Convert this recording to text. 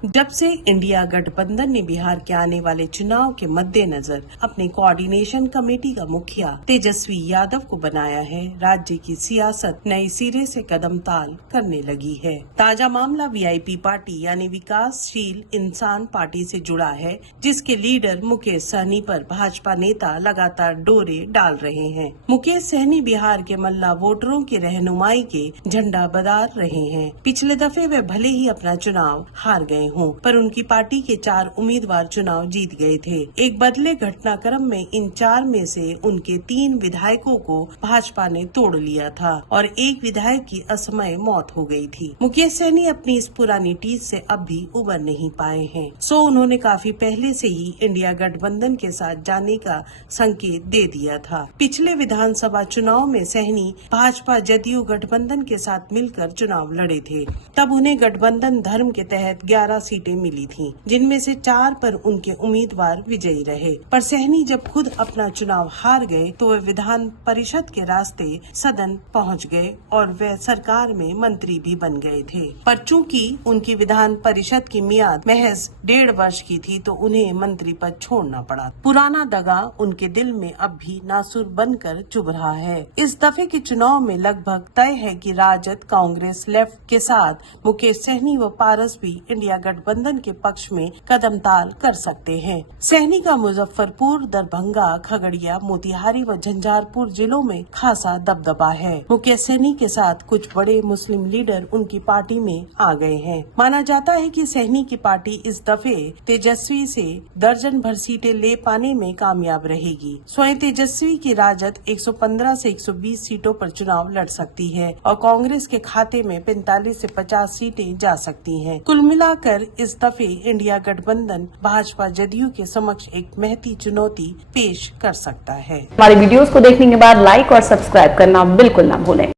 जब से इंडिया गठबंधन ने बिहार के आने वाले चुनाव के मद्देनजर अपने कोऑर्डिनेशन कमेटी का मुखिया तेजस्वी यादव को बनाया है, राज्य की सियासत नए सिरे से कदम ताल करने लगी है। ताजा मामला वीआईपी पार्टी यानी विकासशील इंसान पार्टी से जुड़ा है, जिसके लीडर मुकेश सहनी पर भाजपा नेता लगातार डोरे डाल रहे हैं। मुकेश सहनी बिहार के मल्ला वोटरों की रहनुमाई के झंडा बदार रहे हैं। पिछले दफे वे भले ही अपना चुनाव हार गए हों, पर उनकी पार्टी के 4 उम्मीदवार चुनाव जीत गए थे। एक बदले घटनाक्रम में इन 4 में से उनके 3 विधायकों को भाजपा ने तोड़ लिया था और एक विधायक की असमय मौत हो गई थी। मुकेश सहनी अपनी इस पुरानी टीस से अब भी उबर नहीं पाए हैं, सो उन्होंने काफी पहले से ही इंडिया गठबंधन के साथ जाने का संकेत दे दिया था। पिछले विधानसभा चुनाव में सहनी भाजपा जदयू गठबंधन के साथ मिलकर चुनाव लड़े थे। तब उन्हें गठबंधन धर्म के तहत 11 सीटें मिली थीं, जिनमें से 4 पर उनके उम्मीदवार विजयी रहे। पर सहनी जब खुद अपना चुनाव हार गए तो वे विधान परिषद के रास्ते सदन पहुंच गए और वे सरकार में मंत्री भी बन गए थे। पर चूंकि उनकी विधान परिषद की मियाद महज 1.5 वर्ष की थी, तो उन्हें मंत्री पद छोड़ना पड़ा। पुराना दगा उनके दिल में अब भी नासुर बनकर चुभ रहा है। इस दफे के चुनाव में लगभग तय है कि राजद, कांग्रेस, लेफ्ट के साथ मुकेश सहनी व पारस भी इंडिया गठबंधन के पक्ष में कदम ताल कर सकते हैं। सहनी का मुजफ्फरपुर, दरभंगा, खगड़िया, मोतिहारी व झंझारपुर जिलों में खासा दबदबा है। मुकेश सहनी के साथ कुछ बड़े मुस्लिम लीडर उनकी पार्टी में आ गए हैं। माना जाता है कि सहनी की पार्टी इस दफे तेजस्वी से दर्जन भर सीटें ले पाने में कामयाब रहेगी। स्वयं तेजस्वी की राजद 115 से 120 सीटों पर चुनाव लड़ सकती है और कांग्रेस के खाते में 45 से 50 सीटें जा सकती हैं। कुल मिलाकर इस दफे इंडिया गठबंधन भाजपा जदयू के समक्ष एक महती चुनौती पेश कर सकता है। हमारे वीडियोस को देखने के बाद लाइक और सब्सक्राइब करना बिल्कुल ना भूलें।